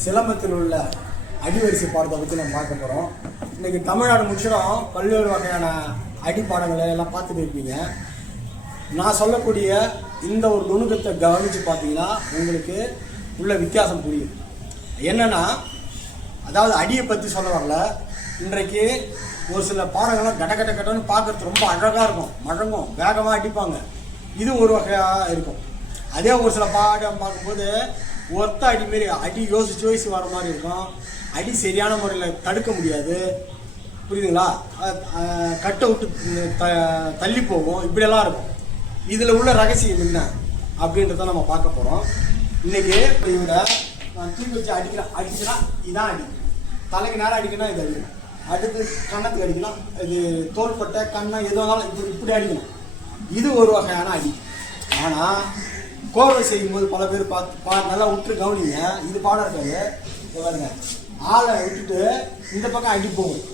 சிலம்பத்தில் உள்ள அடிவரிசை பாடத்தை பற்றி நம்ம பார்க்க போகிறோம் இன்னைக்கு தமிழ்நாடு முற்றிலும் பல்வேறு வகையான அடி பாடங்களை எல்லாம் பார்த்துட்டு இருப்பீங்க நான் சொல்லக்கூடிய இந்த ஒரு நுணுக்கத்தை கவனித்து பார்த்தீங்கன்னா உங்களுக்கு உள்ள வித்தியாசம் புரியும். என்னென்னா அதாவது அடியை பற்றி சொல்ல வரல. இன்றைக்கு ஒரு சில பாடங்கள்லாம் கட கட கடன்னு பார்க்கறது ரொம்ப அழகாக இருக்கும். மழங்கும் வேகமாக அடிப்பாங்க. இது ஒரு வகையாக இருக்கும். அதே ஒரு சில பாடம் பார்க்கும்போது ஒத்த அடி மாரி அடி யோசிச்சு யோசிச்சு வர மாதிரி இருக்கும். அடி சரியான முறையில் தடுக்க முடியாது. புரியுதுங்களா? கட்டை விட்டு த தள்ளி போகும். இப்படியெல்லாம் இருக்கும். இதில் உள்ள ரகசியம் என்ன அப்படின்றத நம்ம பார்க்க போகிறோம் இன்னைக்கு இவட நான் தூக்கி வச்சு அடிக்கிறேன். அடிச்சுன்னா இதான் அடி. தலைக்கு நேரம் அடிக்கணும் இது அடிக்கணும் அடுத்து கண்ணத்துக்கு அடிக்கலாம் இது தோள்பட்டை கண்ணம் எது வந்தாலும் இப்படி இப்படி அடிக்கணும். இது ஒரு வகையான அடி. ஆனால் கோவை செய்யும்போது பல பேர் பார்த்து பா நல்லா விட்டு கவனிங்க. இது பாடம் இருக்காது பாருங்க. ஆளை விட்டுட்டு இந்த பக்கம் அடி போகும்.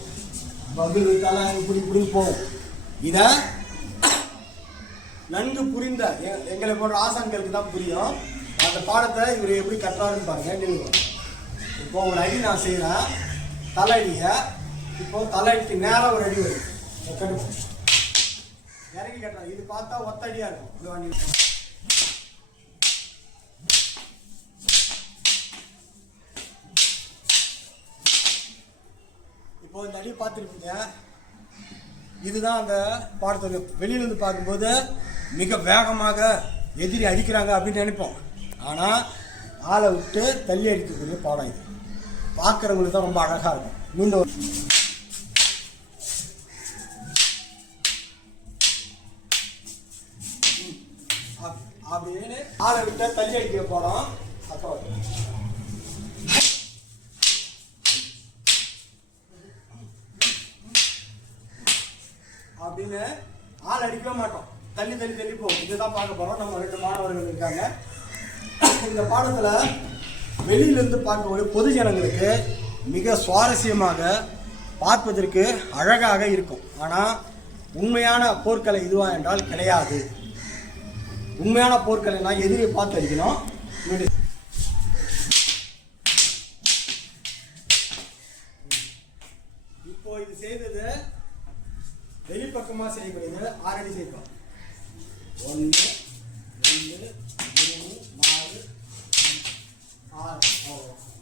தலை இப்படி இப்படி போகும். இதை நன்கு புரிந்த எங்களை போன்ற ஆசான்களுக்கு தான் புரியும். அந்த பாடத்தை இவர் எப்படி கட்டுறாருன்னு பாருங்க நினைவு. இப்போ ஒரு அடி நான் செய்கிறேன் தலை அடிய இப்போ தலை அடிக்கு நேராக ஒரு அடி வரும். இறங்கி கட்டுறேன் இது பார்த்தா ஒத்த அடியா இருக்கும். இப்போ இந்த அடி பார்த்துருப்பீங்க. இதுதான் அந்த பாடத்தொகை வெளியிலேருந்து பார்க்கும்போது மிக வேகமாக எதிரி அடிக்கிறாங்க அப்படின்னு நினைப்போம். ஆனால் ஆளை விட்டு தள்ளி அடிக்கக்கூடிய பாடம் இது. பார்க்குறவங்களுக்கு தான் ரொம்ப அழகாக இருக்கும். மீண்டும் ஒரு- அப்- அப்படின்னு ஆளை விட்டு தள்ளி அடிக்கிற பாடம் அப்போ அப்படின்னு ஆள் அடிக்கவே மாட்டோம். தள்ளி தள்ளி தள்ளி போகும் இதுதான் பார்க்க போகிறோம் நம்ம ரெண்டு மாணவர்கள் இருக்காங்க. இந்த பாடத்தில் வெளியிலிருந்து பார்க்கக்கூடிய பொது ஜனங்களுக்கு மிக சுவாரஸ்யமாக பார்ப்பதற்கு அழகாக இருக்கும். ஆனால் உண்மையான போர்க்கலை இதுவா என்றால் கிடையாது. உண்மையான போர்க்கலைனா எதிரியை பார்த்து அடிக்கணும். இப்போ இது செய்தது வெளிப்பக்கமாக செய்யக்கூடியது ஆறடி செய்யும் ஒன்று ரெண்டு மூணு நாலு ஆறு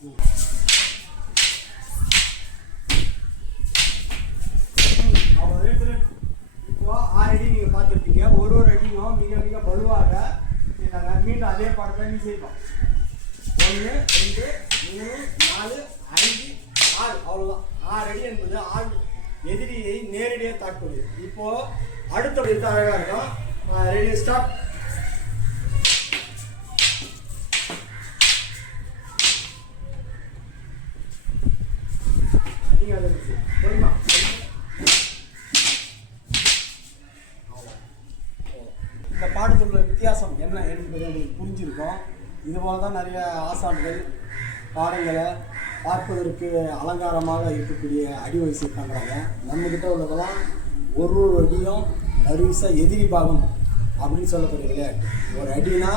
ம். அவ்வளோ இப்போ ஆறடி பார்த்துருப்பீங்க. ஒரு ஒரு அடியும் மிக மிக வலுவாக நாங்கள் மீண்டும் அதே பாடத்தை நீ செய்யணும் ஒன்று ரெண்டு மூணு நாலு அஞ்சு ஆறு. அவ்வளோதான் ஆறு அடி என்பது ஆறு எதிரியை நேரடியாக தாக்குவது இப்போ அடுத்த எடுத்து அழகாக இருக்கும்? ரெடி ஸ்டாப் நீங்கள் அதை இந்த பாடத்துள்ள வித்தியாசம் என்ன என்பது உங்களுக்கு புரிஞ்சிருக்கும். இது போல தான் நிறைய ஆசான்கள் பாடங்களை பார்ப்பதற்கு அலங்காரமாக இருக்கக்கூடிய அடி வயசு பண்ணுறாங்க நம்மக்கிட்ட உள்ளதெல்லாம் ஒரு ஒரு அடியும் நர்வீஸாக எதிரி பாகம் அப்படின்னு சொல்லக்கூடிய விளையாட்டு ஒரு அடினா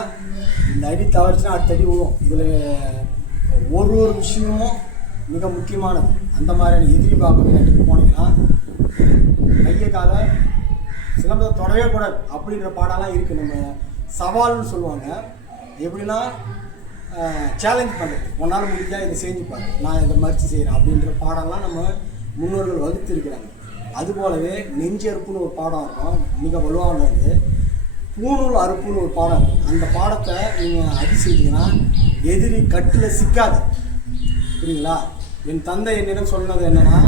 இந்த அடி தவறுச்சுன்னா அடுத்த அடி விழும். இதில் ஒரு ஒரு விஷயமும் மிக முக்கியமானது. அந்த மாதிரியான எதிரி பாகம் விளையாட்டுக்கு போனீங்கன்னா கைய கால சிலம்பத்தை தொடவே கூடாது அப்படின்ற பாடெல்லாம் இருக்குது நம்ம சவால்னு சொல்லுவாங்க. எப்படின்னா சேலஞ்ச் பண்ணுறது உன்னால் முடிஞ்சால் இதை செஞ்சு பாரு. நான் இதை மறுத்து செய்கிறேன் அப்படின்ற பாடம்லாம் நம்ம முன்னோர்கள் வகுத்திருக்கிறாங்க. அது போலவே அதுபோலவே நெஞ்சறுப்புன்னு ஒரு பாடம் இருக்கும். மிக வலுவானது பூணூல் அறுப்புன்னு ஒரு பாடம் இருக்கும். அந்த பாடத்தை நீங்கள் அடி செஞ்சீங்கன்னா எதிரி கட்டில் சிக்காது. புரியுங்களா? என் தந்தை என்னிடம் சொன்னது என்னன்னா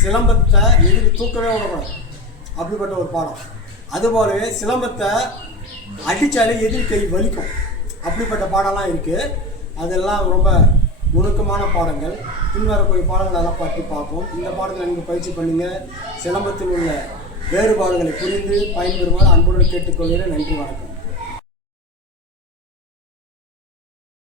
சிலம்பத்தை எதிரி தூக்கவே விடக்கூடாது. அப்படிப்பட்ட ஒரு பாடம். அதுபோலவே சிலம்பத்தை அடித்தாலே எதிரி கை வலிக்கும். அப்படிப்பட்ட பாடலாம் இருக்குது அதெல்லாம் ரொம்ப நுணுக்கமான பாடங்கள். பின்வரக்கூடிய பாடங்கள் எல்லாம் பற்றி பார்ப்போம். இந்த பாடத்தை நீங்கள் பயிற்சி பண்ணுங்க. சிலம்பத்தில் உள்ள வேறுபாடுகளை புரிந்து பயன்பெறுமாறு அன்புடன் கேட்டுக்கொள்கிறேன். நன்றி வணக்கம்.